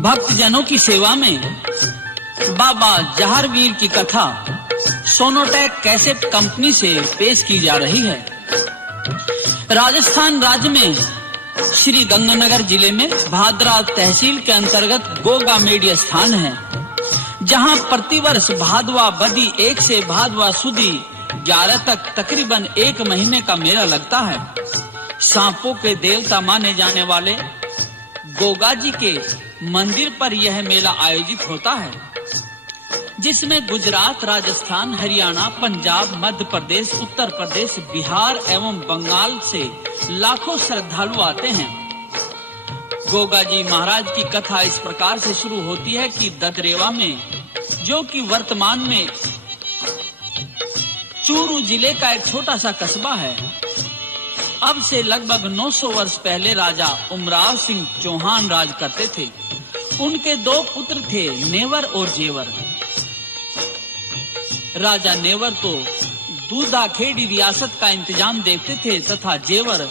भक्तजनों की सेवा में बाबा जहारवीर की कथा सोनोटेक कैसेट कंपनी से पेश की जा रही है। राजस्थान राज्य में श्री गंगानगर जिले में भादरा तहसील के अंतर्गत गोगामेडी स्थान है, जहां प्रतिवर्ष भादवा बदी 1 से भादवा सुदी 11 तक तकरीबन 1 महीने का मेला लगता है। सांपों के देवता माने जाने वाले गोगा जी के मंदिर पर यह मेला आयोजित होता है, जिसमें गुजरात, राजस्थान, हरियाणा, पंजाब, मध्य प्रदेश, उत्तर प्रदेश, बिहार एवं बंगाल से लाखों श्रद्धालु आते हैं। गोगा जी महाराज की कथा इस प्रकार से शुरू होती है कि ददरेवा में, जो कि वर्तमान में चूरू जिले का एक छोटा सा कस्बा है, अब से लगभग 900 वर्ष पहले राजा उमराव सिंह चौहान राज करते थे। उनके 2 पुत्र थे, नेवर और जेवर। राजा नेवर तो दूधाखेड़ी रियासत का इंतजाम देखते थे तथा जेवर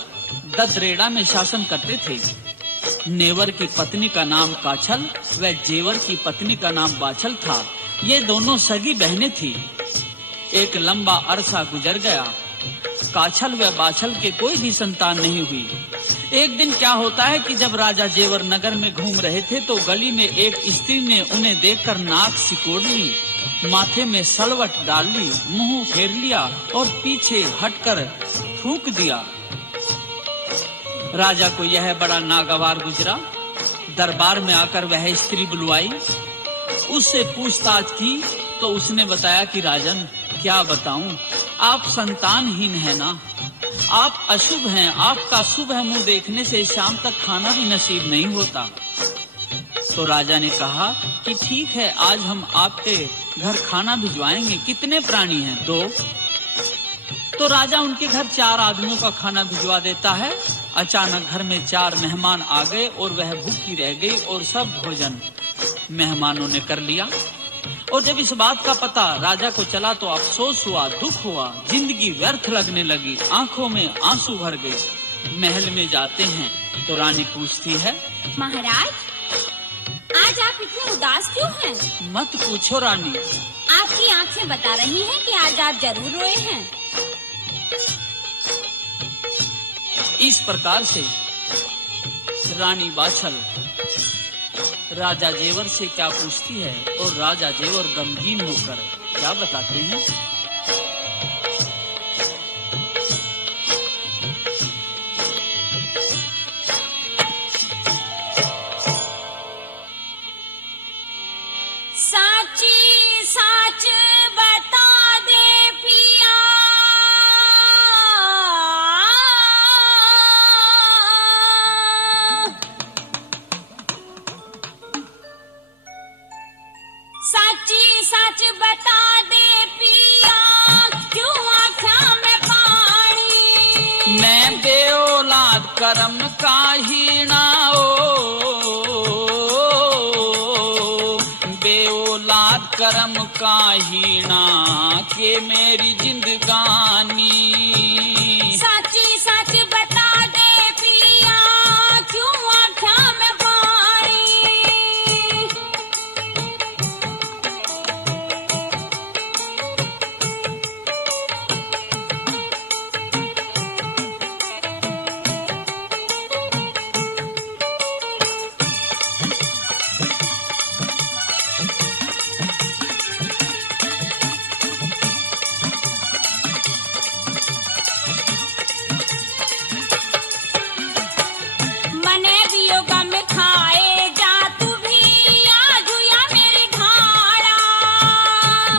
ददरेड़ा में शासन करते थे। नेवर की पत्नी का नाम काछल व जेवर की पत्नी का नाम बाछल था। ये दोनों सगी बहनें थी। एक लंबा अरसा गुजर गया, काछल व बाछल के कोई भी संतान नहीं हुई। एक दिन क्या होता है कि जब राजा जेवर नगर में घूम रहे थे तो गली में एक स्त्री ने उन्हें देखकर नाक सिकोड़ ली, माथे में सलवट डाल ली, मुंह फेर लिया और पीछे हटकर थूक दिया। राजा को यह बड़ा नागवार गुजरा। दरबार में आकर वह स्त्री बुलवाई, उससे पूछताछ की तो उसने बताया कि राजन, क्या बताऊं, आप संतानहीन है ना, आप अशुभ हैं, आपका सुबह मुंह देखने से शाम तक खाना भी नसीब नहीं होता। तो राजा ने कहा कि ठीक है, आज हम आपके घर खाना भिजवाएंगे। कितने प्राणी हैं? 2। तो राजा उनके घर 4 आदमियों का खाना भिजवा देता है। अचानक घर में 4 मेहमान आ गए और वह भूखी रह गई और सब भोजन मेहमानों ने कर लिया। और जब इस बात का पता राजा को चला तो अफसोस हुआ, दुख हुआ, जिंदगी व्यर्थ लगने लगी, आंखों में आंसू भर गए। महल में जाते हैं तो रानी पूछती है, महाराज, आज आप इतने उदास क्यों हैं? मत पूछो रानी, आपकी आंखें बता रही हैं कि आज आप जरूर रोए हैं। इस प्रकार से रानी बाछल राजा जेवर से क्या पूछती है और राजा जेवर गमगीन होकर क्या बताते हैं। साची साच बता दे पिया, साची सच बता दे पिया, क्यों आँखों में पानी। मैं बेऔलाद कर्म का हीना बेऔलाद कर्म का हीना के मेरी जिंदगानी। साची सच बता दे पिया, क्यों आँखों में पानी। मने वियोग में खाए जा तू भी, आज हुआ मेरी घाड़ा।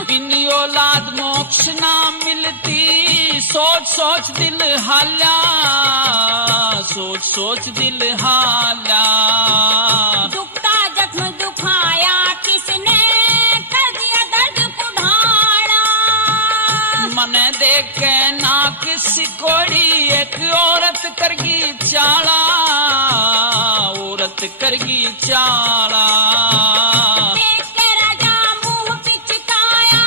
बिन औलाद मोक्ष ना मिलती, सोच सोच दिल हाल्या, सोच सोच दिल हाल्या। दुखता जख्म दुखाया किसने, कर दिया दर्द कुढ़ाड़ा। मन देख के नाक सिकोड़ी, एक औरत करगी चाला, औरत करगी चाला। देख के राजा मुंह पिचकाया,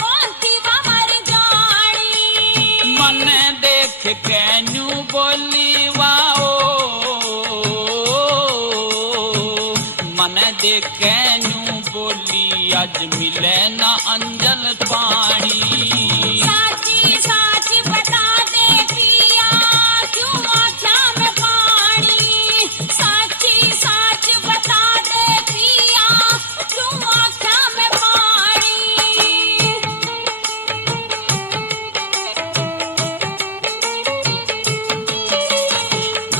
कौन थी वो मर जानी। मन देख के न्यू बोली वाओ, मन ये कैनू बोली आज मिले ना अंजल पानी। साची साच बता दे पिया क्यों आँखा में पानी। साची साच बता दे पिया क्यों आँखा में पानी।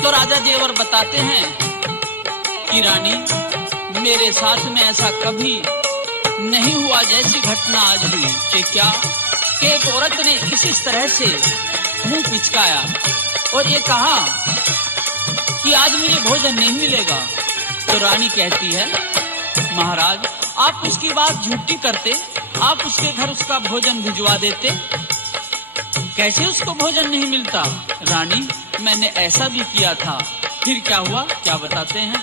तो राजा देवर बताते हैं कि रानी मेरे साथ में ऐसा कभी नहीं हुआ जैसी घटना आज हुई कि क्या कि एक औरत ने इस तरह से मुंह पिचकाया और ये कहा कि आज मुझे भोजन नहीं मिलेगा। तो रानी कहती है महाराज आप उसकी बात झूठी करते, आप उसके घर उसका भोजन भिजवा देते, कैसे उसको भोजन नहीं मिलता। रानी मैंने ऐसा भी किया था, फिर क्या हुआ क्या बताते हैं।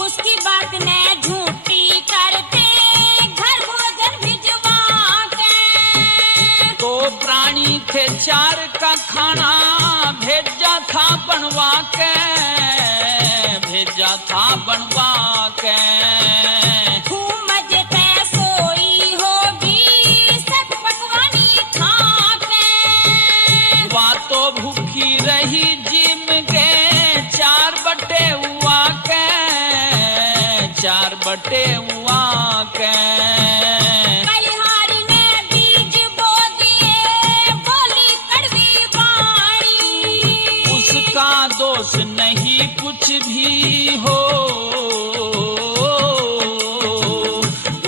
उसकी बात ने झूठी करते घर भोजन भिजवा के। तो प्राणी थे 4 का खाना भेजा था बनवा के, भेजा था बनवा के। खूब मजे ते सोई होगी सब पकवानी खा के। वहाँ तो भूखी रही जिम के 4 बटे हुआ के, 4 बटे हुआ के। कलिहारी ने बीज बो दिए बोली कड़वी बाणी। उसका दोष नहीं कुछ भी हो,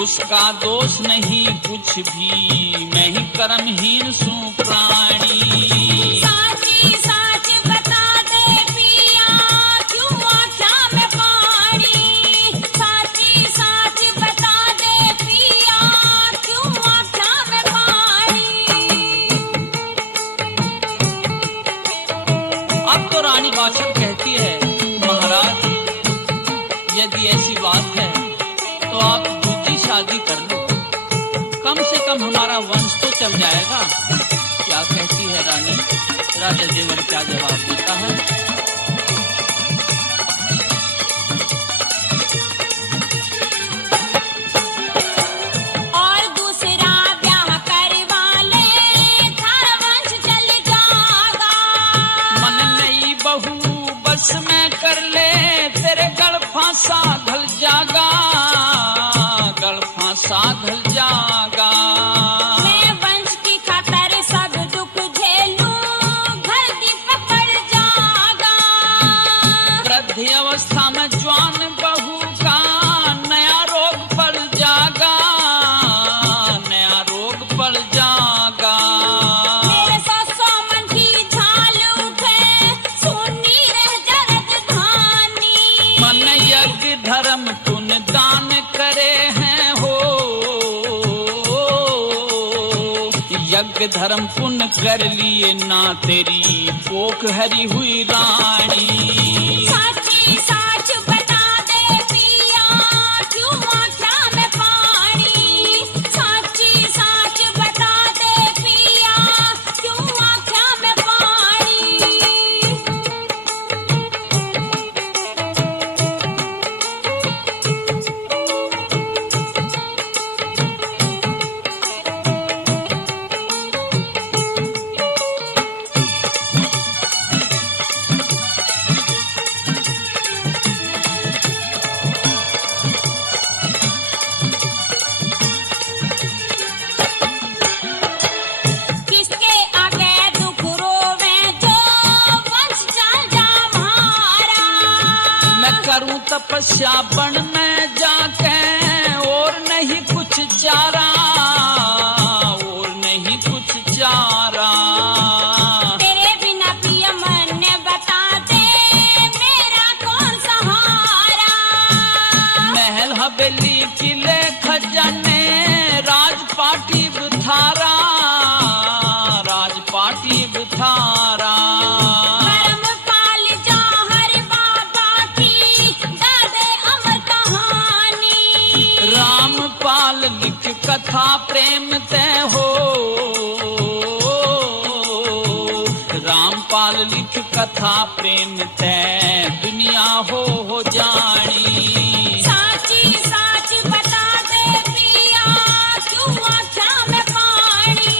उसका दोष नहीं कुछ भी, मैं ही कर्महीन सू प्राणी। साची साच बता दे पिया क्यों आँखा में पानी। साची साच बता दे पिया क्यों आँखा में पानी। अब तो रानी बादशाह कहती है महाराज यदि ऐसी बात है तो आप दूसरी शादी कर लो, कम से कम हमारा वंश तो चल जाएगा। क्या कहती है रानी, राजा देवर क्या जवाब देता है। और दूसरा ब्याह करवा ले थारा वंश चल जागा। मन नई बहू बस में कर ले तेरे गल फांसा घल जागा, गल फांसा घल जागा। मैं वंश की खातर सब दुख झेलूं घर दीपक पड़ जागा। वृद्ध अवस्था में जवान बहू का नया रोग पड़ जागा, नया रोग पड़ जागा। मेरे 100 मन की झाल उठे सुनी रह जरद धानी। मन यज्ञ धर्म पुन दान करे हैं हो, यज्ञ धर्म पुण्य कर लिए ना तेरी पोख हरी हुई रानी। साची साच बता दे पिया क्यों आँखा में पानी। साची साच बता दे पिया क्यों आँखा में पानी। किसके आगे दुख रोवे जो वंश चल जा भारा। मैं करूं तपस्या बन में जाके और नहीं कुछ चारा, और नहीं कुछ चारा। तेरे बिना पिया मन ने बता दे मेरा कौन सहारा। महल हवेली किले खजाने राजपाटी बुथारा, राजपाटी बुथारा। करम पाल जा हरि बाबा की दादे अमर कहानी। रामपाल लिख कथा प्रेम ते हो, था प्रेम तय दुनिया हो जानी। साची साच बता दे पिया क्यों आँखा में पानी।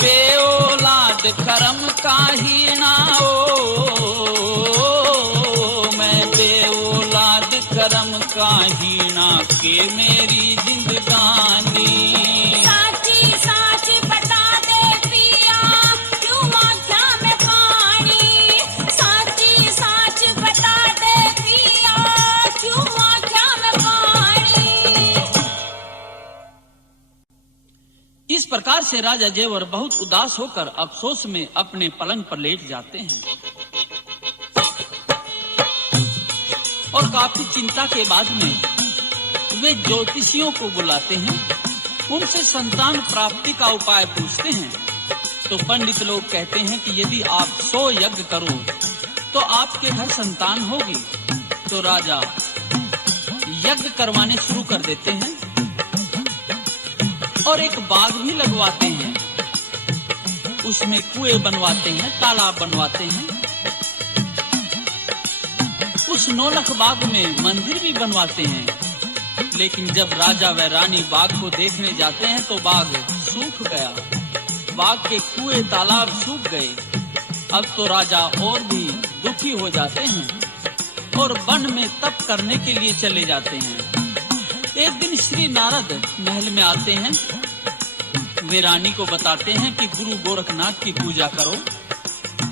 बेऔलाद करम काहि ना हो, मैं बेऔलाद करम काहि ना के मेरी जिंदगानी। साची साच बता दे पिया क्यों आँखा में पानी। साची साच बता दे पिया क्यों आँखा में पानी। इस प्रकार से राजा जेवर बहुत उदास होकर अफसोस में अपने पलंग पर लेट जाते हैं और काफी चिंता के बाद में वे ज्योतिषियों को बुलाते हैं, उनसे संतान प्राप्ति का उपाय पूछते हैं। तो पंडित लोग कहते हैं कि यदि आप 100 यज्ञ करो तो आपके घर संतान होगी। तो राजा यज्ञ करवाने शुरू कर देते हैं और एक बाग भी लगवाते हैं, उसमें कुएं बनवाते हैं, तालाब बनवाते हैं। उस 9 लाख बाग में मंदिर भी बनवाते हैं। लेकिन जब राजा व रानी बाग को देखने जाते हैं तो बाग सूख गया, बाग के कुएं तालाब सूख गए। अब तो राजा और भी दुखी हो जाते हैं और वन में तप करने के लिए चले जाते हैं। एक दिन श्री नारद महल में आते हैं, वे रानी को बताते हैं कि गुरु गोरखनाथ की पूजा करो,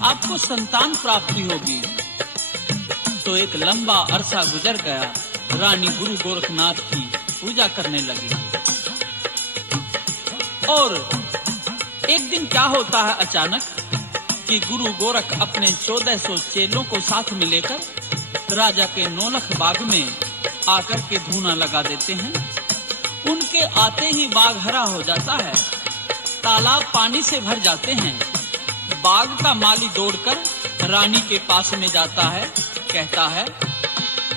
आपको संतान प्राप्ति होगी। तो एक लंबा अरसा गुजर गया, रानी गुरु गोरखनाथ की पूजा करने लगी। और एक दिन क्या होता है अचानक कि गुरु गोरख अपने 1400 चेलों को साथ में लेकर राजा के 9 लाख बाग में आकर के धूना लगा देते हैं। उनके आते ही बाग हरा हो जाता है, तालाब पानी से भर जाते हैं। बाग का माली दौड़कर रानी के पास में जाता है, कहता है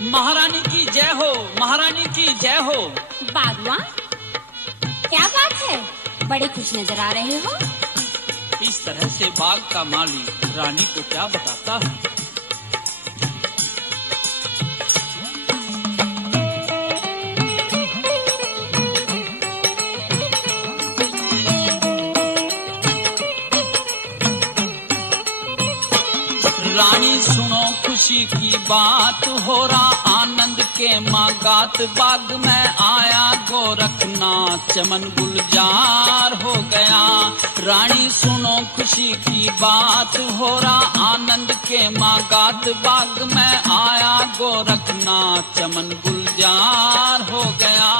महारानी की जय हो, महारानी की जय हो। बागवान, क्या बात है, बड़े खुश नजर आ रहे हो। इस तरह से बाग का माली रानी को क्या बताता है। रानी सुनो खुशी की बात, हो रहा आनंद के माँ गात। बाग में आया गोरखनाथ, चमन गुलजार हो गया। रानी सुनो खुशी की बात, हो रहा आनंद के माँ गात। बाग में आया गोरखनाथ, चमन गुलजार हो गया।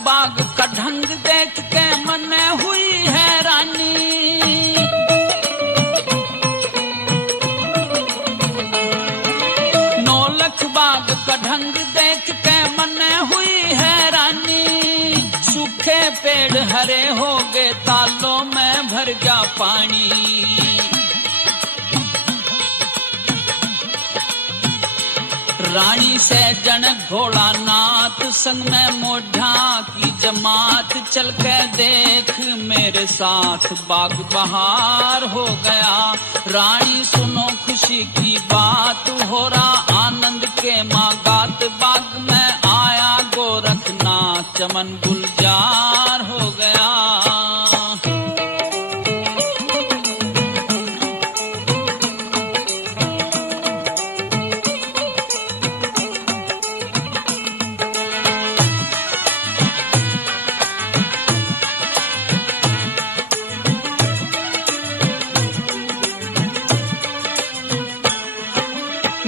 बाग का ढंग देख के मन हुई हैरानी। नौलख बाग का ढंग देख के मन हुई हैरानी। सूखे पेड़ हरे हो गए, तालों में भर गया पानी। रानी से जनक भोलानाथ, संग में मोढ़ा की जमात। चल के देख मेरे साथ, बाग बहार हो गया। रानी सुनो खुशी की बात, हो रहा आनंद के माँ गात। बाग में आया गोरखनाथ, चमन गुलजार हो गया।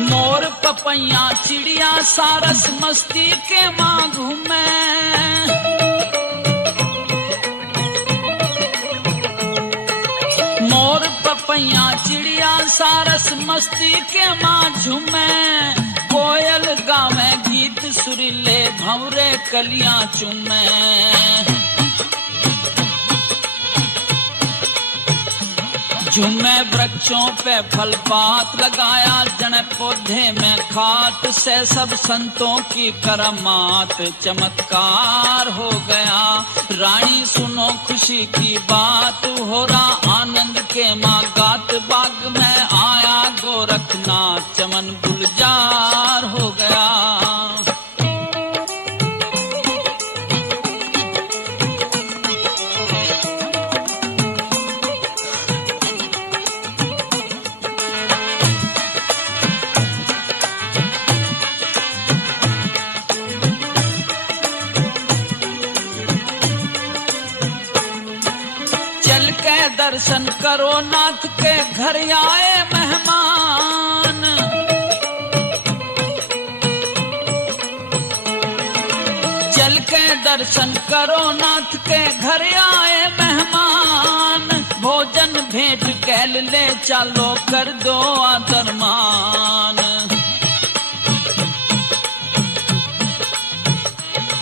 मोर पपैया चिड़िया सारस मस्ती के माँ घूमे। मोर पपैया चिड़िया सारस मस्ती के माँ झूमे। कोयल गावे गीत सुरीले, भंवरे कलियां चूमे। झूमे वृक्षों पे फल पात लगाया, जन पौधे में खाट से सब संतों की करामात चमत्कार हो गया। रानी सुनो खुशी की बात, हो रहा आनंद के माँ गात। बाग में आया गोरखनाथ, चमन गुलजार हो गया। चल के दर्शन करो नाथ के घर आए मेहमान। चल के दर्शन करो नाथ के घर आए मेहमान। भोजन भेंट कैल ले चलो कर दो आदरमान।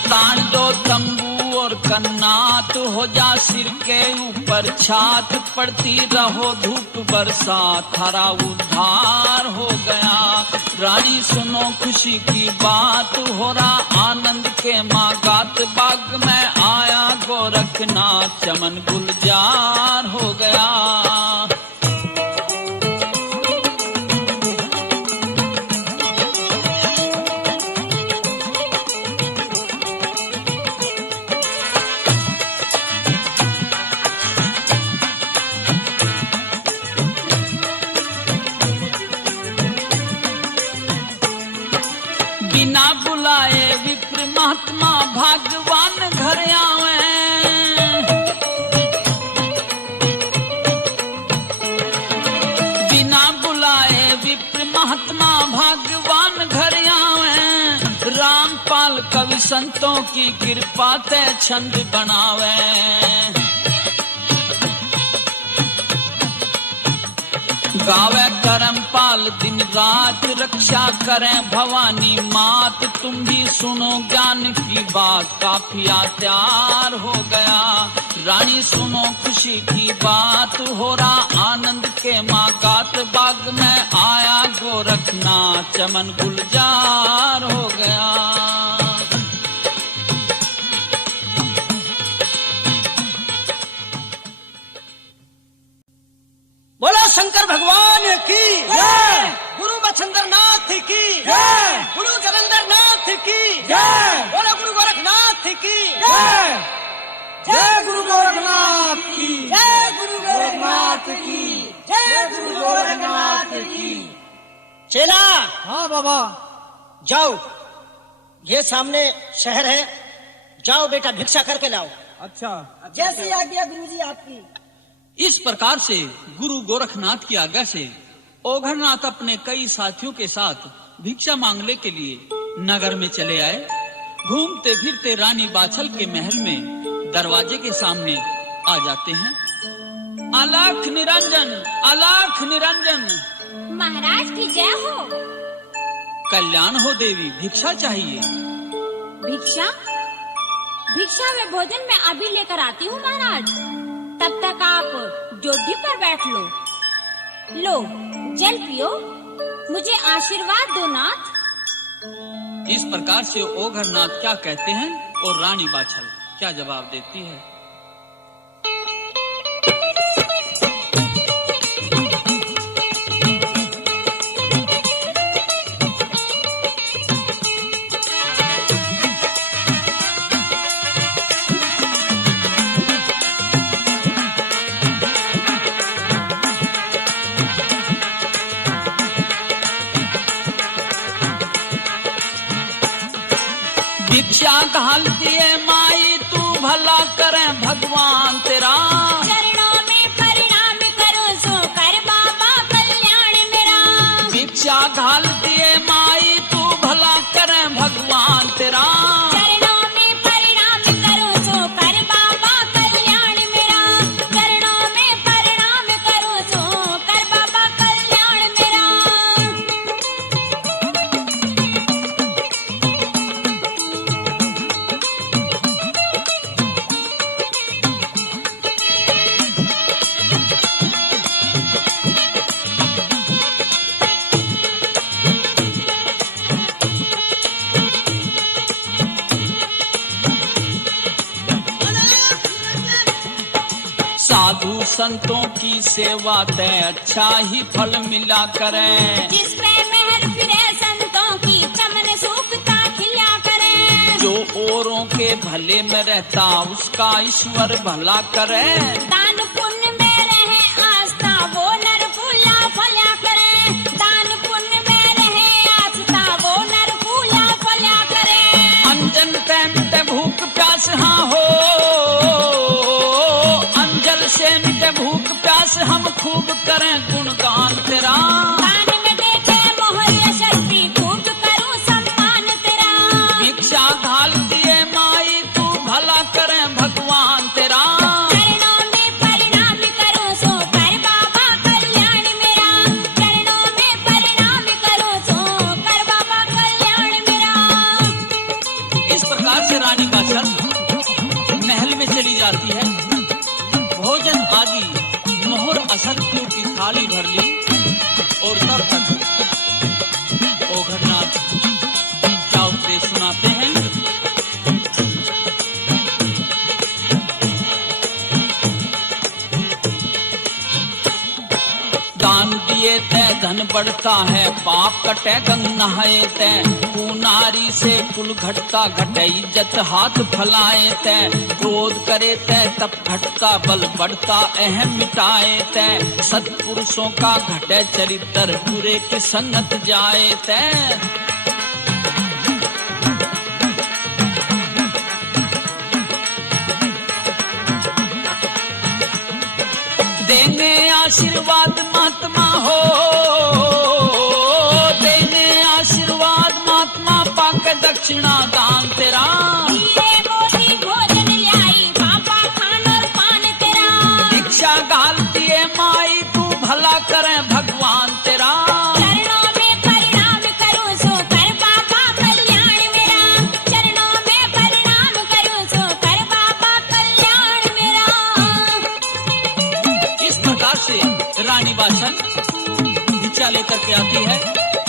तान दो तंबू और कन्नात, हो जा सिर के ऊपर छात। पड़ती रहो धूप बरसात, थारा उद्धार हो गया। रानी सुनो खुशी की बात, हो रहा आनंद के माँ गात। बाग में आया गोरखनाथ, चमन गुलजार हो गया। बिना बुलाए विप्र महात्मा भगवान घर आवे। बिना बुलाए विप्र महात्मा भगवान घर आवे। रामपाल कवि संतों की कृपा ते छंद बनावे। गावे करमपाल दिन रात, रक्षा करें भवानी मात। तुम भी सुनो ज्ञान की बात, काफिया तैयार हो गया। रानी सुनो खुशी की बात, हो रहा आनंद के माँ गात। बाग में आया गोरखनाथ, चमन गुलजार हो गया। बोलो शंकर भगवान की जय। गुरु बछंदर नाथ की जय। गुरु जगन्नाथ नाथ की जय। बोलो गुरु गोरखनाथ की जय। जय गुरु गोरखनाथ की जय। गुरु गोरखनाथ की जय। गुरु गोरखनाथ की। चेला, हाँ बाबा। जाओ, ये सामने शहर है, जाओ बेटा भिक्षा करके लाओ। अच्छा। जैसी आज्ञा गुरुजी आपकी। इस प्रकार से गुरु गोरखनाथ की आज्ञा से ओघरनाथ अपने कई साथियों के साथ भिक्षा मांगने के लिए नगर में चले आए। घूमते फिरते रानी बाछल के महल में दरवाजे के सामने आ जाते हैं। अलख निरंजन, अलख निरंजन। महाराज की जय हो। कल्याण हो देवी, भिक्षा चाहिए। भिक्षा? भिक्षा में भोजन मैं अभी लेकर आती हूँ महाराज, तब तक आप जोधी पर बैठ लो। लो जल पियो, मुझे आशीर्वाद दो नाथ। इस प्रकार से ओघरनाथ क्या कहते हैं और रानी बाछल क्या जवाब देती है। भिक्षा घाल दिए माई, तू भला करे भगवान तेरा। चरणों में प्रणाम करो, सो कर बाबा कल्याण मेरा। भिक्षा घाल दिए माई, तू भला करे भगवान तेरा। चरणों में प्रणाम करो, सो कर बाबा कल्याण मेरा। चरणों में प्रणाम करो, सो कर बाबा कल्याण मेरा। साधु संतों की सेवा तय अच्छा ही फल मिला करे। जिस पे मेहर फिरे संतों की चमन सूखता खिला करे। जो औरों के भले में रहता उसका ईश्वर भला करे। दान पुण्य में रहे आस्था वो नर फूला फला करे। दान पुण्य में रहे आस्था वो नर फूला फला करे। अंजन पे मिटे भूख प्यास हाँ हो, अंजल से मिटे भूख प्यास हम खूब करें गुणगान तेरा। दान में देखे मोहर शक्ति खूब करूं सम्मान तेरा। भिक्षा घाल दिए माई तू भला करें भगवान तेरा। चरणों में प्रणाम करूं सो कर बाबा कल्याण मेरा। चरणों में प्रणाम करूं सो कर बाबा कल्याण मेरा। इस प्रकार से रानी बादशाह महल में चली जाती है। भोजन आदि मोहर असत्यों की थाली भर ली और तब तक ओघरनाथ क्या उपदेश सुनाते हैं। दान दिए तय धन बढ़ता है, पाप कटे गंग नहाए तय। नारी से कुल घटता घटे इज्जत हाथ फैलाए तय। क्रोध करे तय तप घटता बल बढ़ता अहम मिटाए तय। सत्पुरुषों का घटे चरित्र पूरे के संगत जाए तय। देने आशीर्वाद महात्मा हो, देने आशीर्वाद महात्मा पाके दक्षिणा दान तेरा। हीरे मोती भोजन ल्याई बाबा खान और पान तेरा। भिक्षा घाल दिए माई तू भला करे भगवान तेरा। चरणों में प्रणाम करूं सो कर बाबा कल्याण मेरा। चरणों में प्रणाम करूं सो कर बाबा कल्याण मेरा। इस प्रकार से रानी बादशाह भिक्षा लेकर के आती है।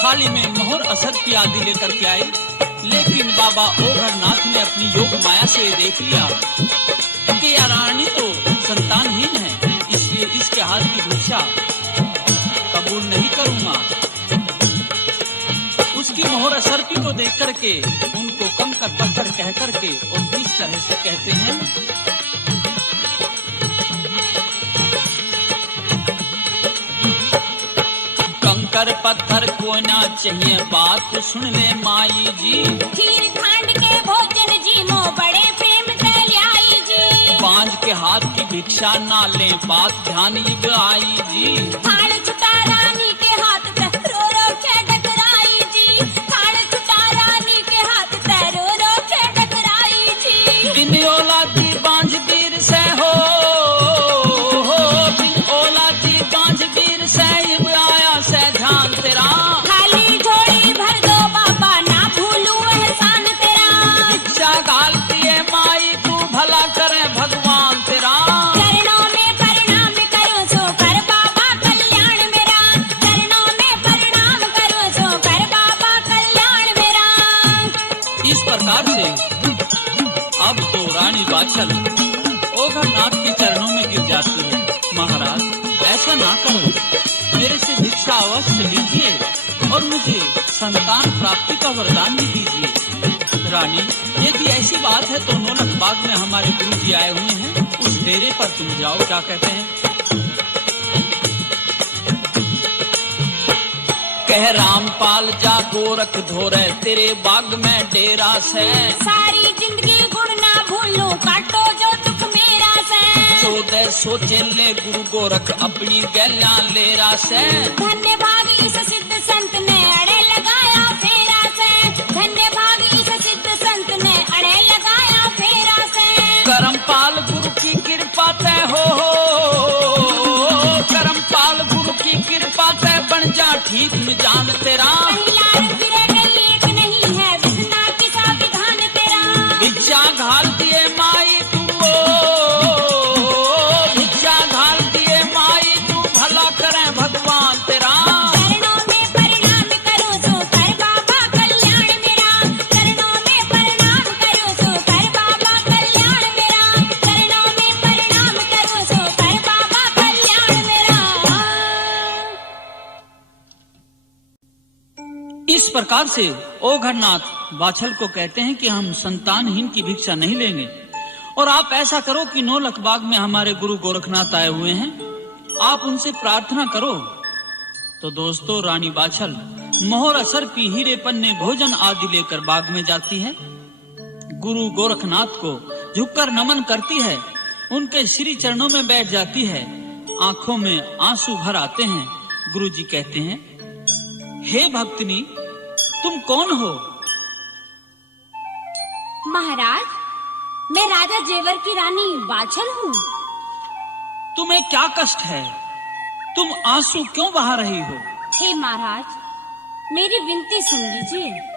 थाली में मोहर असर की आदि लेकर के आई, लेकिन बाबा ओघरनाथ ने अपनी योग माया से देख लिया कि यह रानी तो संतानहीन है, इसलिए इसके हाथ की भिक्षा कबूल नहीं करूंगा। उसकी मोहर असरपी को देख करके उनको कंकर पत्थर कह करके और इस तरह से कहते हैं। कंकर पत्थर को ना चाहिए बात सुन ले माई जी। खीर खांड के भोजन जी मो बड़े प्रेम से ल्याई जी। बांझ के हाथ की भिक्षा ना ले बात ध्यान युग आई जी। थाल छुटा रानी के हाथ पे रो रो के टकराई जी। थाल छुटा रानी के हाथ पे रो रो के टकराई जी। बिन औलादी बांझ वीर से हो, बिन औलादी बांझ वीर से युग आया से ध्यान तेरा। खाली झोली भर दो बाबा ना भूलूं एहसान तेरा। भिक्षा घाल दिए माई तू भला करे भगवान तेरा। चरणों में प्रणाम करूं सो कर बाबा कल्याण मेरा। चरणों में प्रणाम करूं सो कर बाबा कल्याण मेरा। इस प्रकार से अब तो रानी बादशाह ओघरनाथ के चरणों में गिर जाती है। महाराज ऐसा ना करो, मेरे से भिक्षा अवश्य लीजिए और मुझे संतान प्राप्ति का वरदान भी दीजिए। रानी यदि ऐसी बात है तो नौलख बाग में हमारे गुरु जी आए हुए हैं, उस डेरे पर तुम जाओ। क्या कहते हैं? कह रामपाल जा गोरख धोरे तेरे बाग में डेरा से। सारी जिंदगी गुण ना भूलूं काटो जो दुख मेरा से। 14 सोचे ले गुरु गोरख अपनी गैला लेरा से। धन्य भाग इस सिद्ध संत ने अड़े लगाया फेरा से। धन्य भाग इस सिद्ध संत ने अड़े लगाया फेरा से। करमपाल गुरु की कृपा तय हो, करमपाल गुरु की कृपा तय बन जा ठीक में जान तेरा। महिला फिरे गई एक नहीं है विधना किसा विधान तेरा। भिक्षा घाल दिए माई तू, भिक्षा घाल दिए माई तू भला करे भगवान तेरा। चरणों में प्रणाम करूं सो कर बाबा कल्याण मेरा। चरणों में प्रणाम करूं सो कर बाबा कल्याण मेरा। चरणों में प्रणाम करूं सो कर प्रकार से ओघरनाथ बाछल को कहते हैं कि हम संतानहीन की भिक्षा नहीं लेंगे, और आप ऐसा करो कि 9 लखबाग में हमारे गुरु गोरखनाथ आए हुए हैं, आप उनसे प्रार्थना करो। तो दोस्तों, रानी बाछल मोहर असर की हीरे पन्ने भोजन आदि लेकर बाग में जाती है। गुरु गोरखनाथ को झुककर नमन करती है, उनके श्री चरणों में बैठ जाती है। आंखों में आंसू भर आते हैं। गुरुजी कहते हैं, हे भक्तनी, तुम कौन हो? महाराज, मैं राजा जेवर की रानी बाछल हूँ। तुम्हें क्या कष्ट है? तुम आंसू क्यों बहा रही हो? हे महाराज, मेरी विनती सुन लीजिए।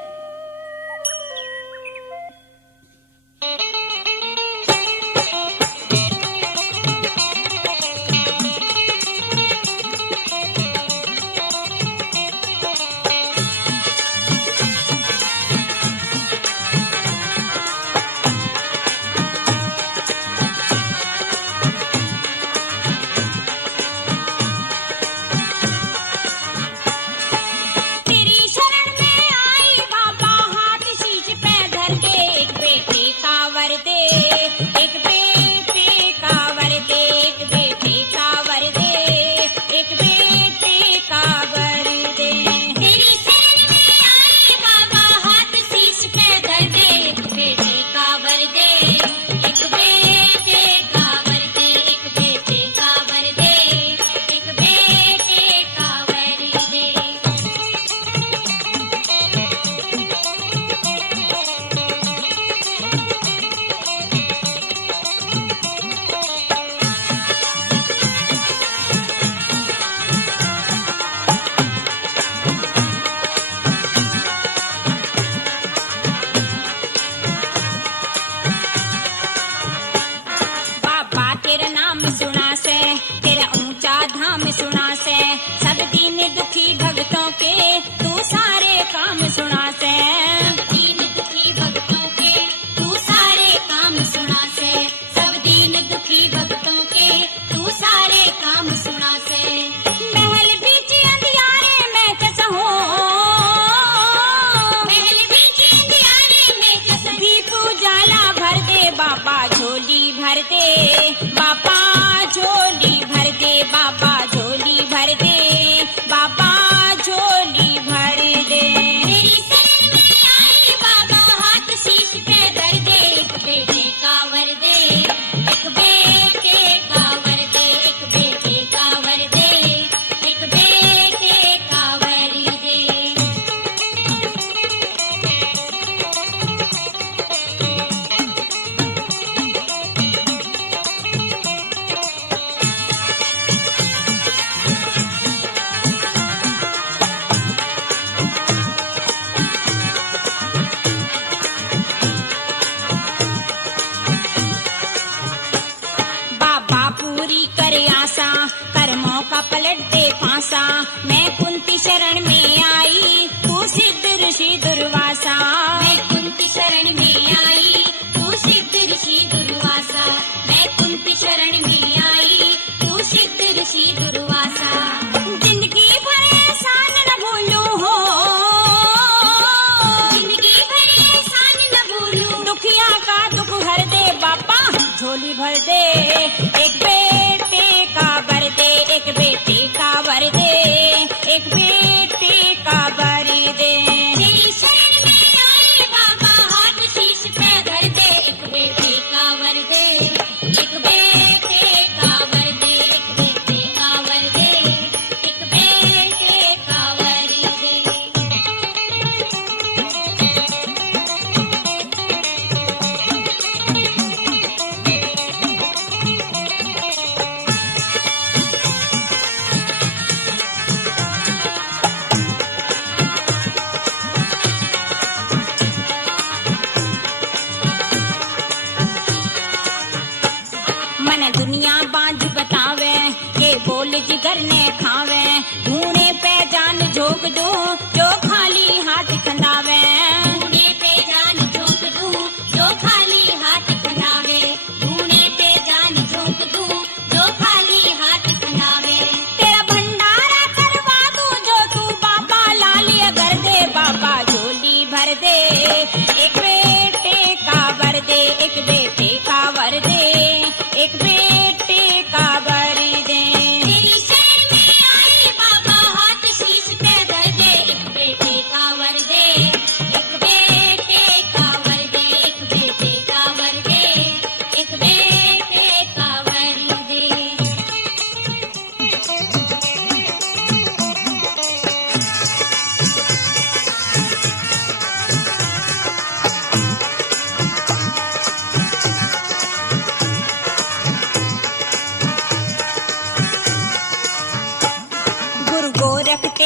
बाबा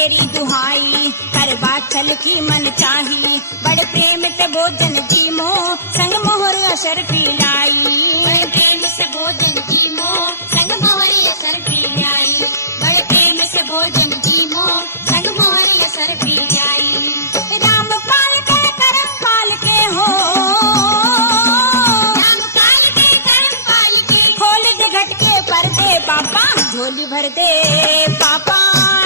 तेरी दुहाई, कर बाछल की मन चाही, बड़े प्रेम से भोजन की मो, संग मोहर असर पिलाई। बड़े प्रेम से भोजन की मो, संग मोहर असर पिलाई। बड़े प्रेम से भोजन की मो, संग मोहर असर पिलाई। राम पाल के करम पाल के हो, राम पाल के करम पाल के, खोल दे घट के पर्दे बाबा, झोली भर दे पापा,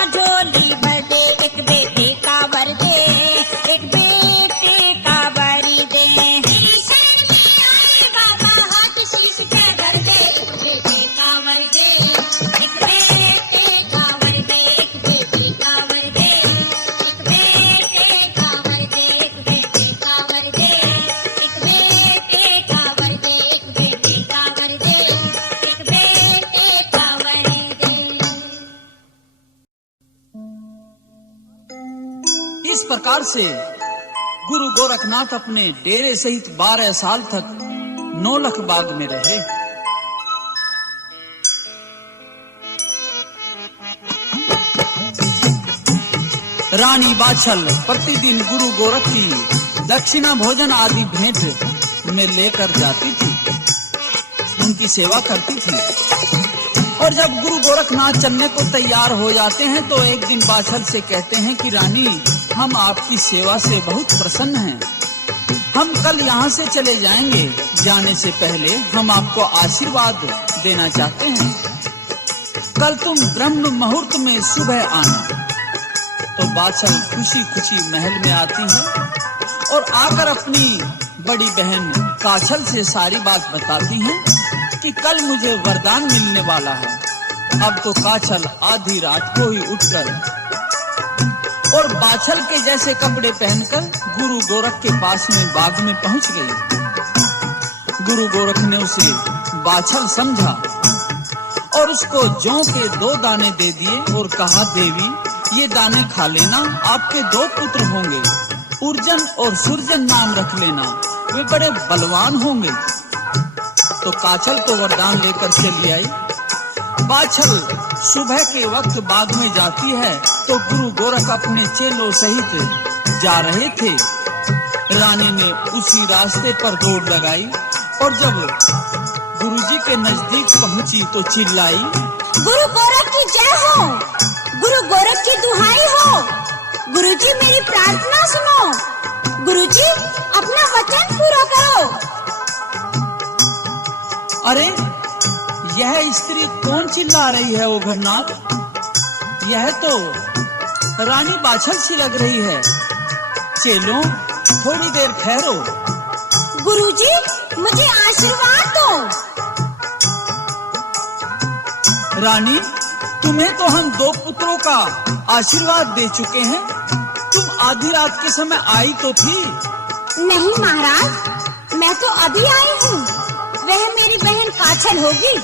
झोली भर दे, एक बेटे का वर दे, एक बेटे का वर दे। तेरी शरण में आए बाबा, हाथ शीश पे धर दे, एक बेटे का वर दे, एक बेटे का वर दे, एक बेटे का वर दे, एक बेटे का वर दे, एक बेटे का वर दे, एक बेटे का वर दे, एक बेटे का वर दे, एक बेटे का वर दे। इस प्रकार से गुरु गोरखनाथ अपने डेरे सहित 12 साल तक नौलख बाग में रहे। रानी बाछल प्रतिदिन गुरु गोरख की दक्षिणा भोजन आदि भेंट में लेकर जाती थी, उनकी सेवा करती थी। और जब गुरु गोरखनाथ चलने को तैयार हो जाते हैं तो एक दिन बाछल से कहते हैं कि रानी, हम आपकी सेवा से बहुत प्रसन्न हैं, हम कल यहाँ से चले जाएंगे, जाने से पहले हम आपको आशीर्वाद देना चाहते हैं। कल तुम ब्रह्म मुहूर्त में सुबह आना। तो बाछल खुशी खुशी महल में आती है और आकर अपनी बड़ी बहन काछल से सारी बात बताती हैं कि कल मुझे वरदान मिलने वाला है। अब तो काछल आधी रात को ही उठकर और बाछल के जैसे कपड़े पहनकर गुरु गोरख के पास में बाग में पहुंच गई। गुरु गोरख ने उसे बाछल समझा और उसको जौ के 2 दाने दे दिए और कहा, देवी ये दाने खा लेना, आपके 2 पुत्र होंगे, उर्जन और सुरजन नाम रख लेना, वे बड़े बलवान होंगे। तो काछल तो वरदान लेकर चली आई। बाछल सुबह के वक्त बाग में जाती है तो गुरु गोरख अपने चेलों सहित जा रहे थे। रानी ने उसी रास्ते पर दौड़ लगाई और जब गुरुजी के नजदीक पहुंची तो चिल्लाई, गुरु गोरख की जय हो, गुरु गोरख की दुहाई हो, गुरुजी मेरी प्रार्थना सुनो, गुरुजी अपना वचन पूरा करो। अरे यह स्त्री कौन चिल्ला रही है ओघरनाथ? यह तो रानी बाछल सी लग रही है। चेलों थोड़ी देर ठहरो। गुरुजी मुझे आशीर्वाद दो। रानी तुम्हें तो हम 2 पुत्रों का आशीर्वाद दे चुके हैं, तुम आधी रात के समय आई तो थी। नहीं महाराज, मैं तो अभी आई हूँ, वह मेरी बहन काछल होगी।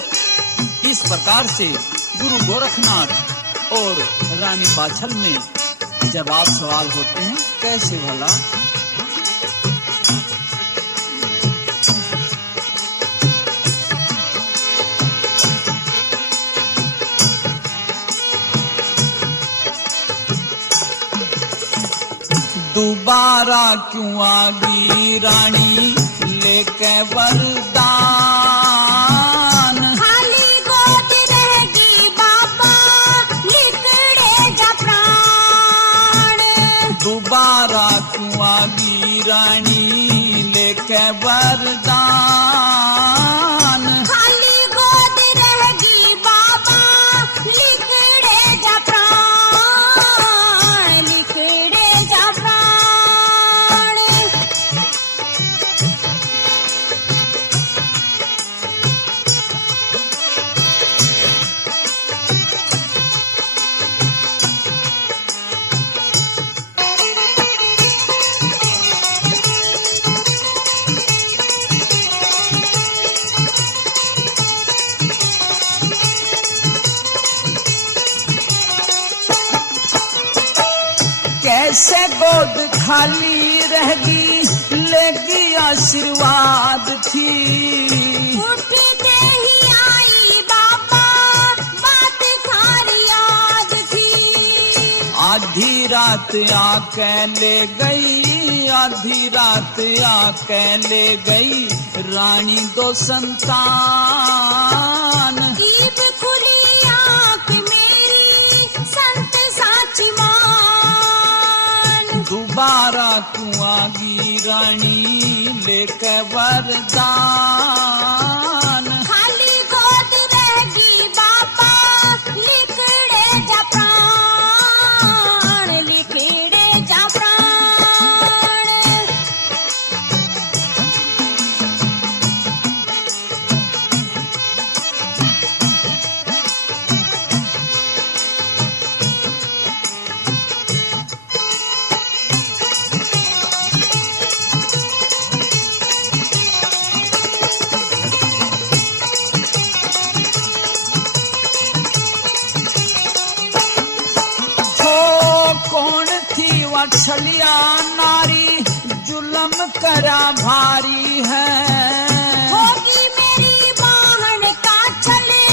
इस प्रकार से गुरु गोरखनाथ और रानी बाछल में जवाब सवाल होते हैं, कैसे भला? दोबारा क्यों आ गई रानी लेके वरदान? खाली गोद रहेगी बाबा, लिकड़े जा प्राण। दोबारा क्यों आ गई रानी लेके वरदान? खाली गोद रहेगी बाबा, लिकड़े जा प्राण, लिकड़े जा प्राण। कैसे गोद खाली रहेगी लेगी आशीर्वाद थी। उठते ही आई बाबा, बात सारी याद थी। आज रात आके ले गई, आधी रात आके ले गई रानी दो संतान। दीप खुली आँख मेरी संत साची मान। दोबारा तू आगी रानी लेके वरदान। खाली गोद रहेगी बाबा लिखड़े जा प्राण, लिखड़े जा प्राण। छलिया नारी जुलम करा भारी है। होगी मेरी बाहन का चले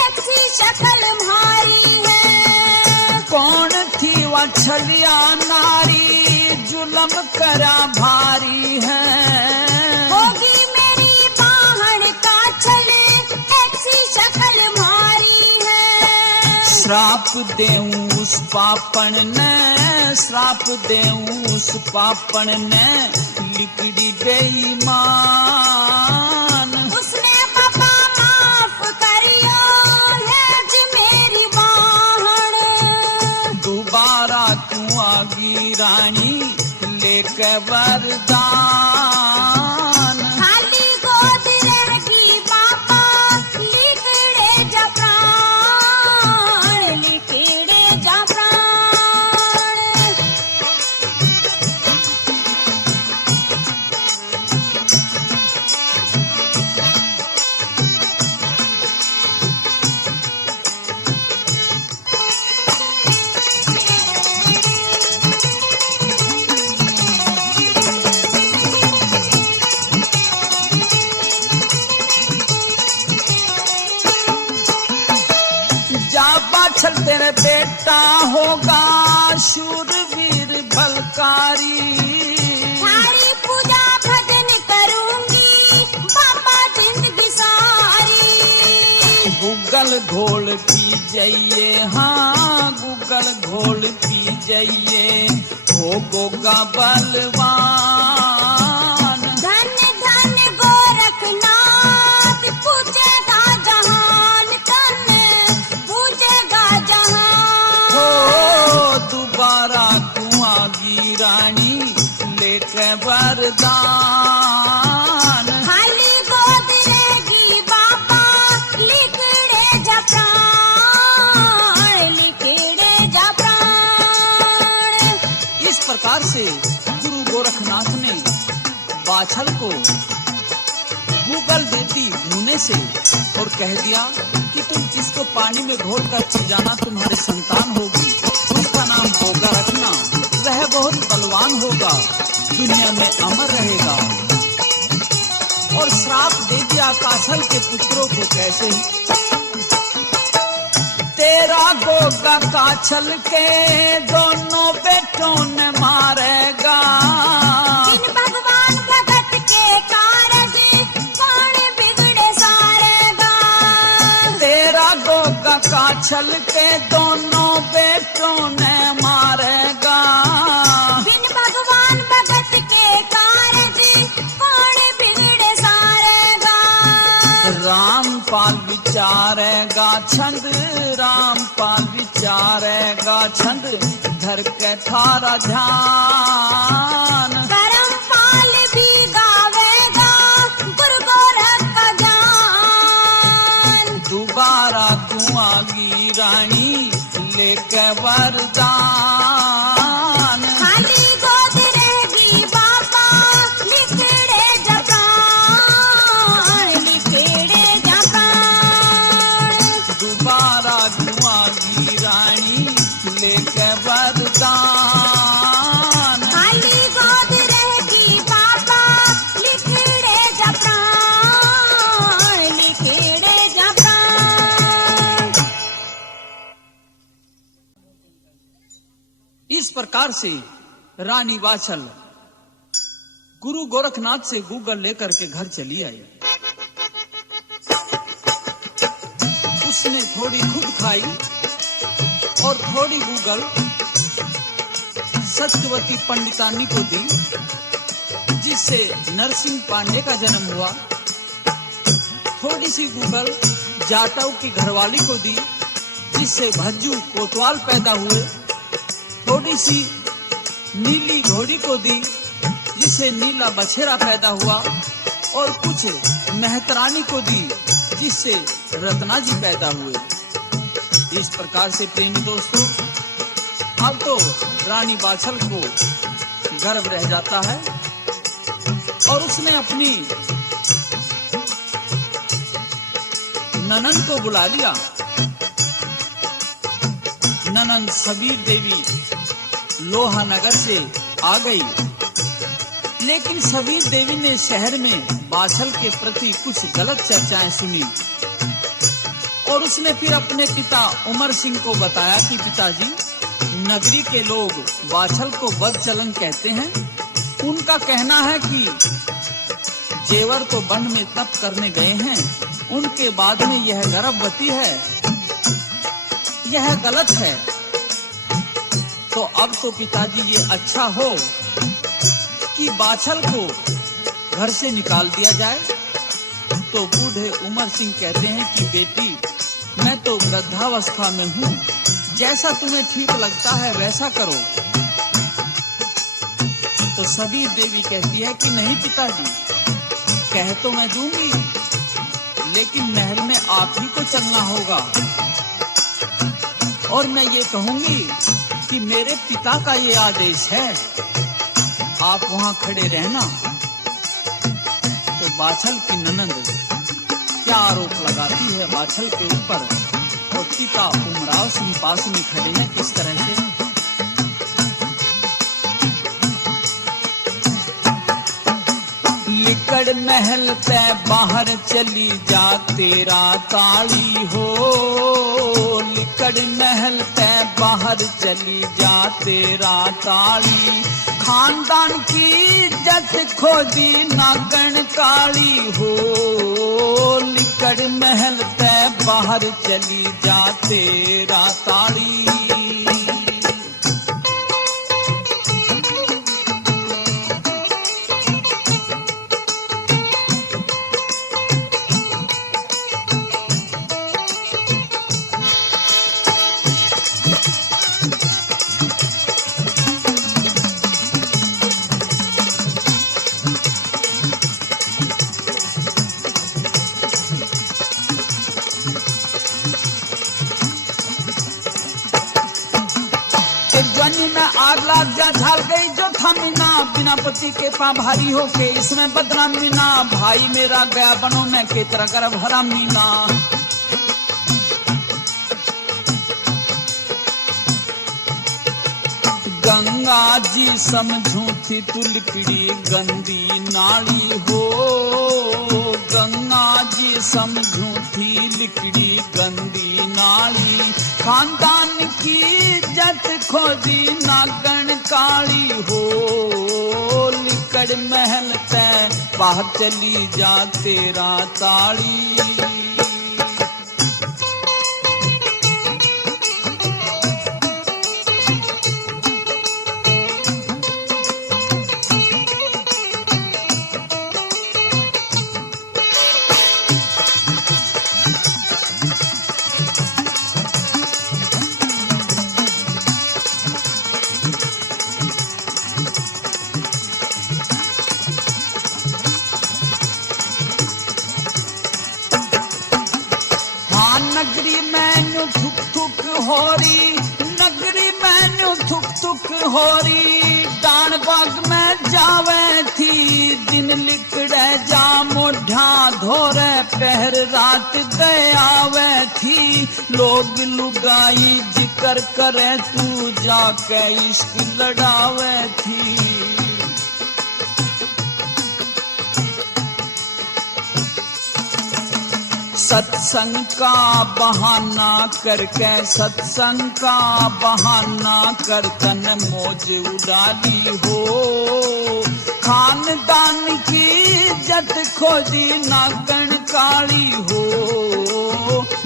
ऐसी शक्ल भारी है। कौन थी वह छलिया नारी जुलम करा भारी है। होगी मेरी बाहन का चले ऐसी शक्ल भारी है। श्राप देऊं उस पापन ने, श्राप देऊं उस पापन ने लिकड़ी बेईमान। उसने बाबा माफ करियो है जी मेरी बाहन। दोबारा तू आगी रानी लेके वरदान। खाली गोद रहेगी बाबा लिखड़े जा प्राण, लिखड़े जा प्राण। बाछल तेरे बेटा होगा शूरवीर बलकारी। सारी पूजा भजन करूंगी बाबा जिंदगी सारी। गूगल घोल पी जाइए, हाँ गूगल घोल पी जाइए हो गोगा बलवान। धन धन गोरखनाथ पूजेगा जहान, तन पूजेगा जहान। हो दोबारा तू आगी रानी लेके वरदान। खाली गोद रहेगी बाबा लिखड़े जा प्राण, लिखड़े जा प्राण। इस प्रकार से गुरु गोरखनाथ ने बाछल को गूगल देती धुने से और कह दिया कि तुम जिसको पानी में घोल कर पी जाना तुम्हारी संतान होगी, उसका नाम गोगा रखना। वह बहुत बलवान होगा, दुनिया में अमर रहेगा। और श्राप दे दिया काछल के पुत्रों को कैसे। तेरा गोगा काछल के दोनों बेटों ने मारेगा। इन भगवान भगत के कारज कौन बिगड़े सारेगा। तेरा गोगा काछल के दोनों बेटों ने मारेगा। बिन भगवान भगत के कारज कौन बिगड़े सारेगा। रामपाल विचारेगा छंद, रामपाल विचारेगा छंद धर के थारा ध्यान। करमपाल भी गावेगा गुरु गोरख का ज्ञान। दोबारा तू आगी रानी लेके वरदान। खाली गोद रहेगी बाबा लिखड़े जा प्राण, लिखड़े जा प्राण। दोबारा तू आगी रानी लेके वरदान। खाली गोद रहेगी बाबा लिखड़े जा प्राण, लिखड़े जा प्राण। इस प्रकार से रानी बाछल गुरु गोरखनाथ से गूगल लेकर के घर चली आई। उसने थोड़ी खुद खाई और थोड़ी गूगल सत्यवती पंडितानी को दी, जिससे नरसिंह पांडे का जन्म हुआ। थोड़ी सी गूगल जाटव की घरवाली को दी, जिससे भज्जू कोतवाल पैदा हुए। थोड़ी सी नीली घोड़ी को दी, जिससे नीला बछेरा पैदा हुआ। और कुछ मेहतरानी को दी, जिससे रत्ना जी पैदा हुए। इस प्रकार से प्रेमी दोस्तों, अब तो रानी बाछल को गर्व रह जाता है और उसने अपनी ननन को बुला लिया। ननन सबीर देवी लोहानगर से आ गई, लेकिन सबीर देवी ने शहर में बाछल के प्रति कुछ गलत चर्चाएं सुनी और उसने फिर अपने पिता उमर सिंह को बताया कि पिताजी, नगरी के लोग बाछल को बदचलन कहते हैं। उनका कहना है कि जेवर तो वन में तप करने गए हैं, उनके बाद में यह गर्भवती है, यह गलत है। तो अब तो पिताजी ये अच्छा हो कि बाछल को घर से निकाल दिया जाए। तो बूढ़े उमर सिंह कहते हैं कि बेटी, मैं तो वृद्धावस्था में हूँ, जैसा तुम्हें ठीक लगता है वैसा करो। तो सबीर देवी कहती है कि नहीं पिताजी, कह तो मैं दूंगी, लेकिन महल में आप ही को चलना होगा। और मैं ये कहूंगी कि मेरे पिता का ये आदेश है, आप वहां खड़े रहना। तो बाछल की ननंद क्या आरोप लगाती है बाछल के ऊपर, और पिता उमराव सिंह पास में खड़े हैं किस तरह से। लिकड़ महल से बाहर चली जा तेरा ताली हो, लिकड़ महल से बाहर चली जा तेरा ताली। खानदान की इज्जत खोदी नागन काली हो, लिकड़ महल से बाहर चली जा तेरा ताली। आग लाग जा झाल गई जो था मीना, बिना पति के पा भारी होके इसमें बदनामी ना। भाई मेरा गया बनो में के तरह गर्भ भरा मीना। गंगा जी समझू थी तुलकड़ी गंदी नाली हो, गंगा जी समझू थी लिकड़ी गंदी नाली। खानदान की इज्जत खोजी नागन काली हो, लिकड़ महल से बाहर चली जा तेरा ताली। नगरी मैनू थुक थुक होरी, नगरी मैनू थुक थुक होरी। डान बाग में जावे थी दिन लिकड़े जा मोढ़ा धोरे, पहर रात दे आवे थी। लोग लुगाई जिक्र करे तू जाके इश्क लड़ावे थी। सत्संग का बहाना करके, सत्संग का बहाना कर तन मौज उड़ाली हो। खानदान की इज्जत खोजी नागन काली हो।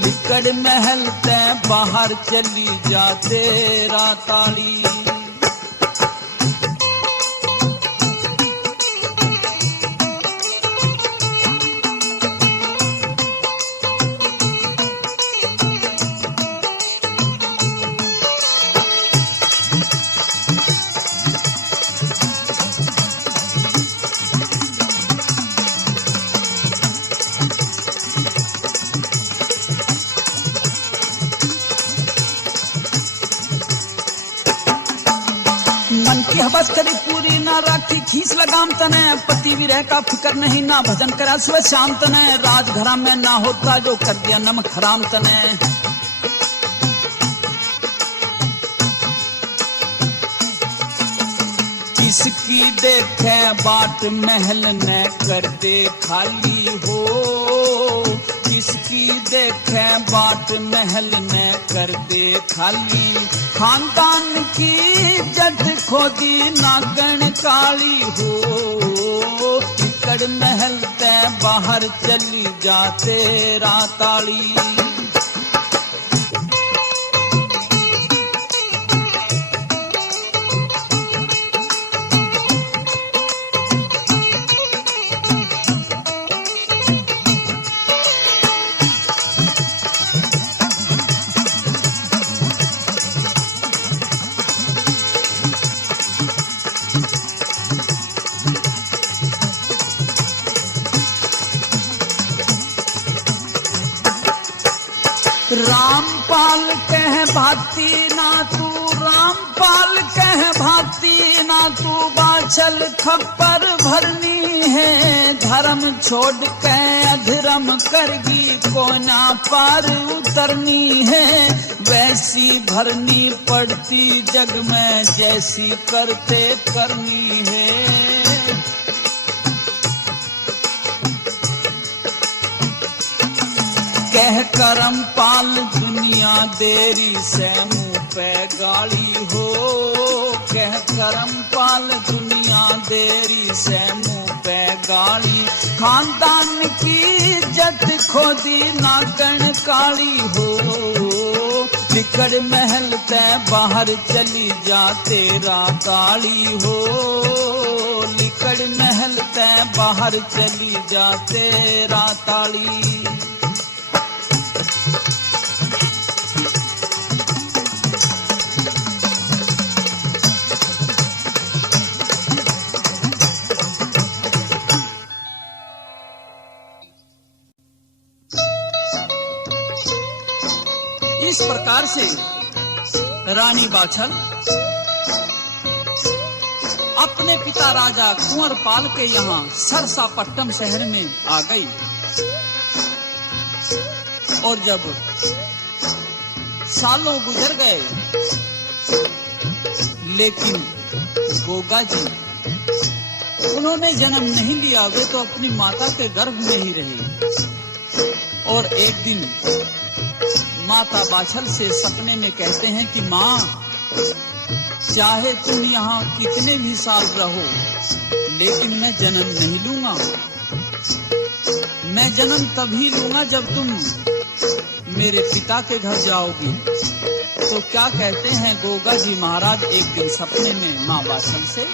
बिकड़ महल ते बाहर चली जा तेरा ताली। मन की हवस करी पूरी ना राखी खींच लगाम तने। पति विरह का फिक्र नहीं ना भजन करा सुबह शाम तने। राजघरा में ना होता जो कर दिया नमक हराम तने। किसकी देखे बाट महल न कर दे खाली हो। किसकी देखे बाट महल न कर दे खाली। खानदान की इज्जत खोदी नागन काली हो। बिकड़ महल ते बाहर चली जा तेरा ताली। रामपाल कह भाती ना तू, रामपाल कह भाती ना तू। बाछल खप्पर भरनी है। धर्म छोड़ के अधर्म करगी कोना पार उतरनी है। वैसी भरनी पड़ती जग में जैसी करते करनी है। कह करम पाल दुनिया देरी से मुंह पे गाली हो। कह करम पाल दुनिया देरी से मुंह पे गाली। खानदान की इज्जत खोदी नागन काली हो। बिकड़ महल ते बाहर चली जा तेरा काली हो। बिकड़ महल ते बाहर चली जा तेरा ताली। इस प्रकार से रानी बाछल अपने पिता राजा कुंवर पाल के यहाँ सरसापट्टम शहर में आ गई। और जब सालों गुजर गए लेकिन गोगा जी उन्होंने जन्म नहीं लिया। वे तो अपनी माता के गर्भ में ही रहे। और एक दिन माता बाछल से सपने में कहते हैं कि माँ, चाहे तुम यहाँ कितने भी साल रहो लेकिन मैं जन्म नहीं लूंगा। मैं जन्म तभी लूंगा जब तुम मेरे पिता के घर जाओगी। तो क्या कहते हैं गोगा जी महाराज एक दिन सपने में माँ बाछल से,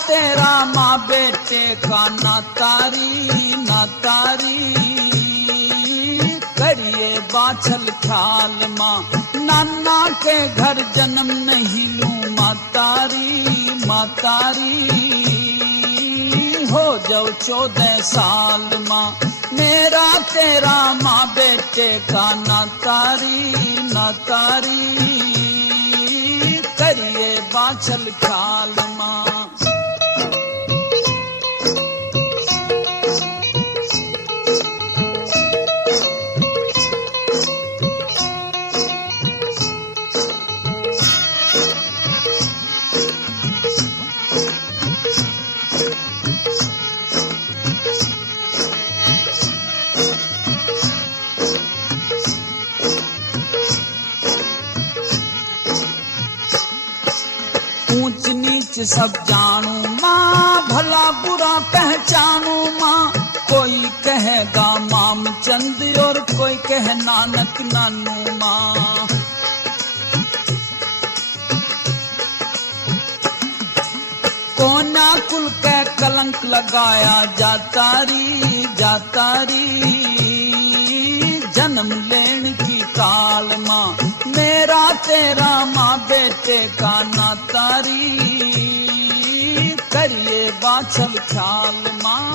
तेरा माँ बेटे का नातारी नातारी। करिए बाछल ख्याल माँ, नाना के घर जन्म नहीं लूं मातारी मातारी। हो जाओ 14 साल माँ, मेरा तेरा माँ बेटे का नातारी नातारी। करिए बाछल ख्याल माँ। बीच सब जानू माँ, भला बुरा पहचानू माँ। कोई कहेगा मामचंद और कोई कहे नानक नानू माँ। कोना कुल के कलंक लगाया जातारी जातारी, जन्म लेने की काल माँ। मेरा तेरा माँ बेटे का नातारी, करिए बाछल ख्याल माँ।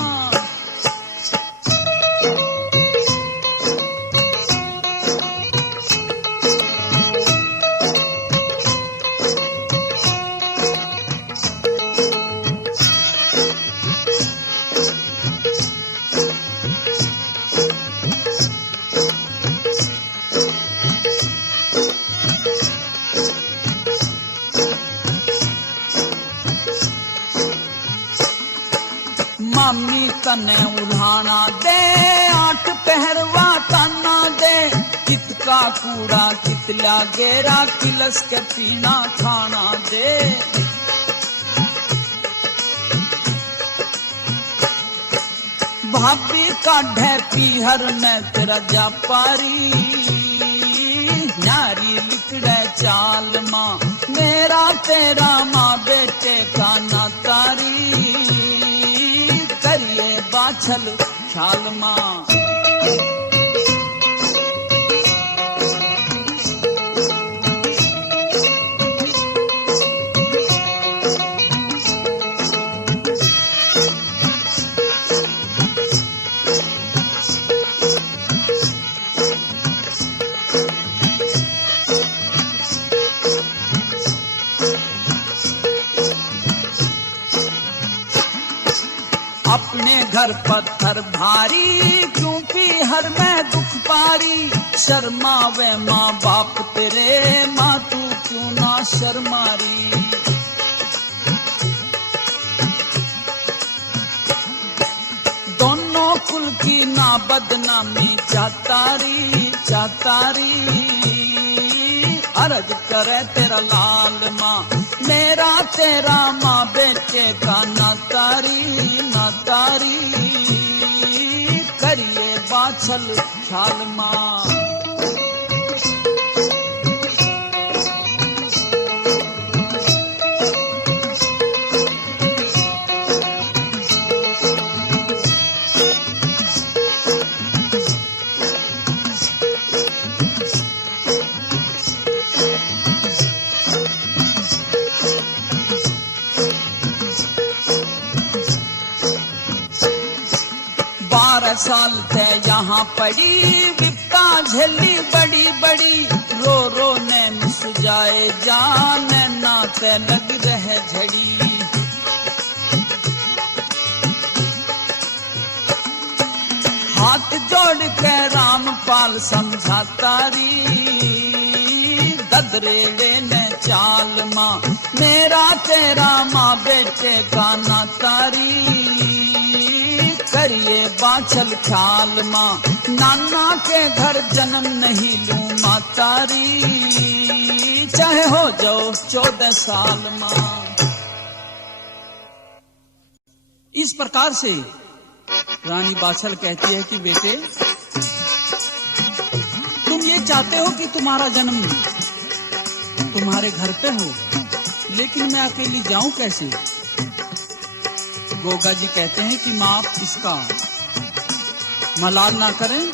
मामी तने उल्हाना दे, 8 पहरवा ताना दे। कित का कूड़ा कित ला गेरा, किलस के पीना खाना दे। भाभी का ढे पीहर में तेरा जापारी, न्यारी लिकड़े चाल माँ। मेरा तेरा माँ बेटे का नातारी, करिए बाछल ख्याल माँ। अपने घर पत्थर भारी, क्योंकि हर में दुख पारी। शर्मावे माँ बाप तेरे, माँ तू क्यों ना शर्मारी। दोनों कुल की ना बदनामी चातारी चातारी, अर्ज करे तेरा लाल माँ। मेरा तेरा माँ बेटे का नातारी नातारी, करिए बाछल ख्याल माँ। साल थे यहाँ पड़ी, विपता झेली बड़ी बड़ी। रो रो ने सुजाए जान, नाते लग रहे झड़ी। हाथ जोड़ के रामपाल समझातारी, ददरेड़े ने चाल माँ। मेरा तेरा माँ बेटे का नातारी, करिए बाछल ख्याल माँ। नाना के घर जन्म नहीं लूं मातारी, चाहे हो जाओ 14 साल माँ। इस प्रकार से रानी बाछल कहती है कि बेटे, तुम ये चाहते हो कि तुम्हारा जन्म तुम्हारे घर पे हो, लेकिन मैं अकेली जाऊं कैसे। गोगा जी कहते हैं कि माँ आप इसका मलाल ना करें।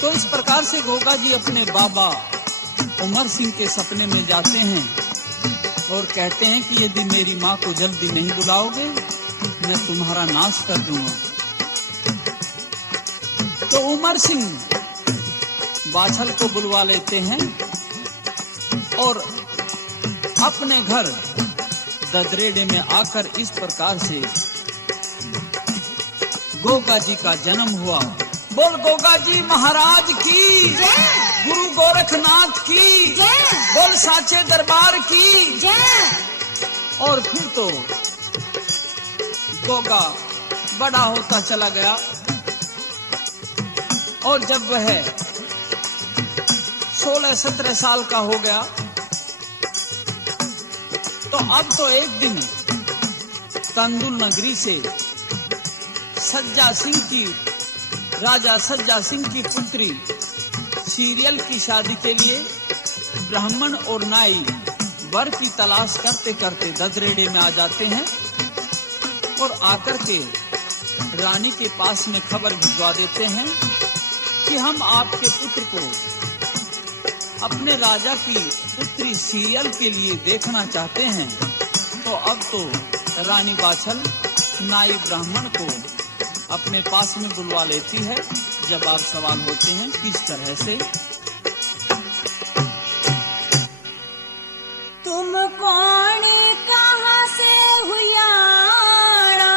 तो इस प्रकार से गोगा जी अपने बाबा उमर सिंह के सपने में जाते हैं और कहते हैं कि यदि मेरी माँ को जल्दी नहीं बुलाओगे, मैं तुम्हारा नाश कर दूंगा। तो उमर सिंह बाछल को बुलवा लेते हैं और अपने घर ददरेड़े में आकर इस प्रकार से गोगा जी का जन्म हुआ। बोल गोगा जी महाराज की, गुरु गोरखनाथ की, बोल साचे दरबार की। और फिर तो गोगा बड़ा होता चला गया और जब वह 16-17 साल का हो गया तो तो अब तो एक दिन तंदुल नगरी से राजा सज्जा सिंह की पुत्री सीरियल की शादी के लिए ब्राह्मण और नाई वर की तलाश करते करते ददरेड़े में आ जाते हैं और आकर के रानी के पास में खबर भिजवा देते हैं कि हम आपके पुत्र को अपने राजा की पुत्री सीरियल के लिए देखना चाहते हैं। तो अब तो रानी बाछल नाई ब्राह्मण को अपने पास में बुलवा लेती है। जवाब सवाल होते हैं किस तरह से। तुम कौन कहाँ से हुयाणा,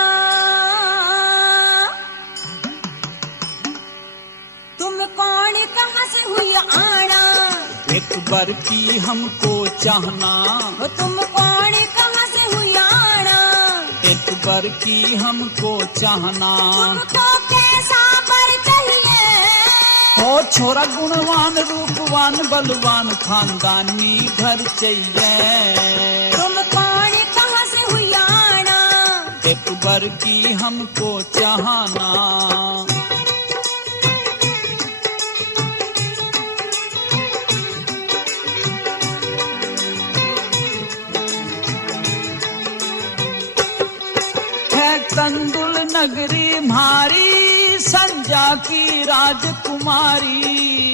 तुम कौन कहाँ से हुयाणा, एक बार की हमको चाहना, तुम कौन कहाँ से हुयाणा, एक बार की हमको चाहना, तुमको कैसा बर चाहिए, हो छोरा गुणवान रूपवान बलवान खानदानी घर चाहिए, तुम कौन कहाँ से हुयाणा, एक बार की हमको चाहना। तंदुल नगरी म्हारी संजा की राजकुमारी,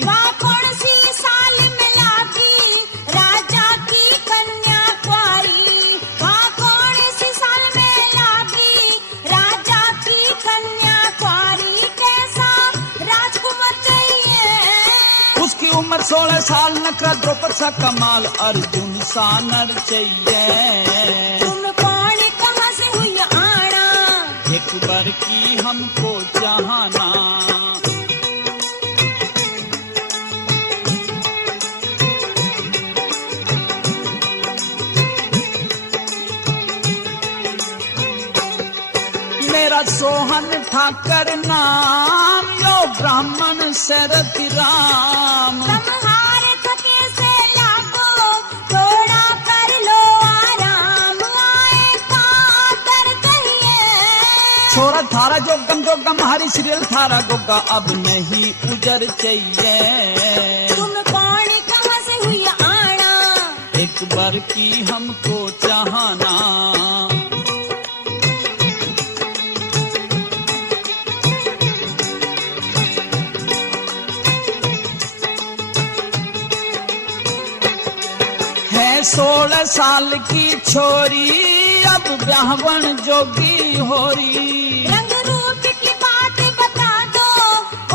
वहाँ कौन सी साल में लागी राजा की कन्या कुंवारी, वहाँ कौन सी साल में लागी राजा की कन्या कुंवारी, कैसा राजकुमार चाहिए, उसकी उम्र 16 साल, नखरा द्रौपद सा कमाल, अर्जुन सा नर चाहिए, एक बार की हमको चाहना। मेरा सोहन ठाकर नाम, यो ब्राह्मण शरत राम, छोरा थारा जोगम हरी सीरियल थारा गोगा, अब नहीं उजर चाहिए, तुम कौन कहाँ से हुई आना, एक बार की हमको चाहना। है 16 साल की छोरी, अब ब्याहवन जोगी होरी, रंग रूप की बात बता दो,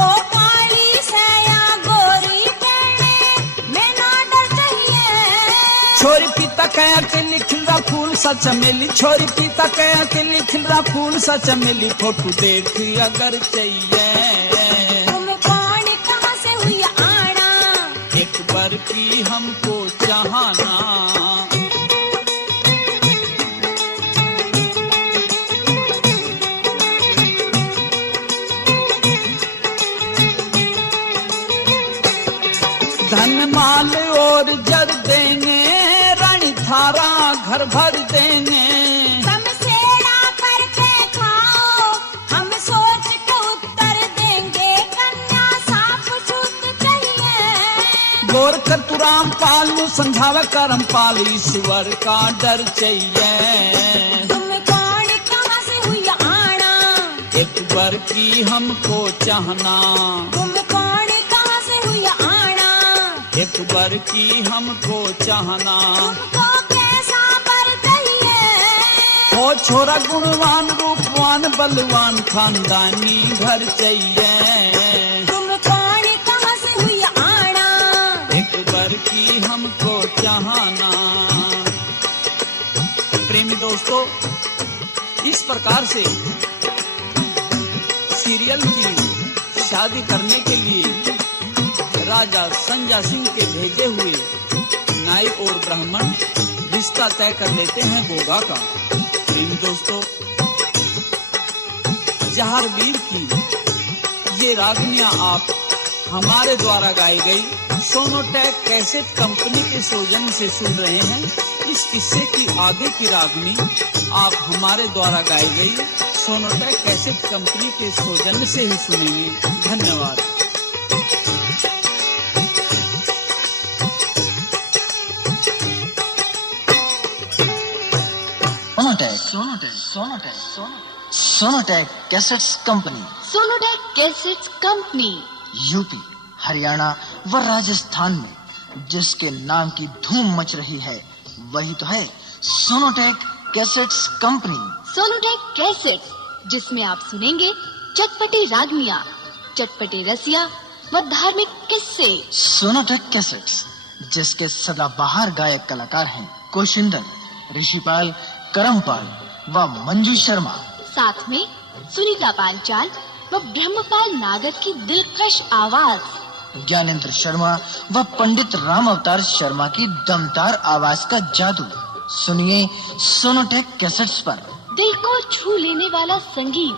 ओ काली से या गोरी, मैं ना डर चाहिए, छोरी पिता कया के लिखला फूल सा चमेली, छोरी पिता कया के लिखला फूल सा चमेली, फोटो देख अगर चाहिए, तुम कौन कहाँ से हुई आना, एक बार की हमको चाहना। धन माल और जर देंगे, रानी थारा घर भर देंगे, तुम सेड़ा करके खाओ, हम सोच के उत्तर देंगे, कन्या साफ शुद्ध चाहिए, गोर कर तू राम पाल नु समझावे करम पाल, ईश्वर का डर चाहिए, तुम कौन कहाँ से हुई आना, एक बार की हमको चाहना, तुम कौन कहाँ से हुई आना, एक बार की हमको चाहना, तुमको कैसा बर चाहिए, हो छोरा गुणवान रूपवान बलवान खानदानी घर चाहिए, तुम कौन कहाँ से हुई आना, एक बार की हमको चाहना। प्रेमी दोस्तों, इस प्रकार से सीरियल की शादी करने के लिए राजा संजा सिंह के भेजे हुए नाई और ब्राह्मण रिश्ता तय कर लेते हैं गोगा का। प्रेमी दोस्तों, जहारवीर की ये रागनियां आप हमारे द्वारा गाई गई सोनोटेक कैसेट कंपनी के सौजन्य से सुन रहे हैं। इस किस्से की आगे की रागनी आप हमारे द्वारा गाई गई सोनोटेक कैसेट कंपनी के सौजन्य से ही सुनेंगे। धन्यवाद। Sonotech cassettes company, Sonotech cassettes company UP, Haryana व राजस्थान में जिसके नाम की धूम मच रही है वही तो है Sonotech cassettes company. Sonotech cassettes, जिसमें आप सुनेंगे चटपटी रागनियां, चटपटी रसिया व धार्मिक किस्से। सोनोटेक कैसेट्स, जिसके सदाबहार गायक कलाकार हैं कोशिंदर, ऋषिपाल, करमपाल व मंजू शर्मा। साथ में सुनीता पांचाल व ब्रह्मपाल नागर की दिलकश आवाज, ज्ञानेंद्र शर्मा व पंडित राम अवतार शर्मा की दमदार आवाज का जादू। सुनिए सोनोटेक कैसेट्स पर दिल को छू लेने वाला संगीत,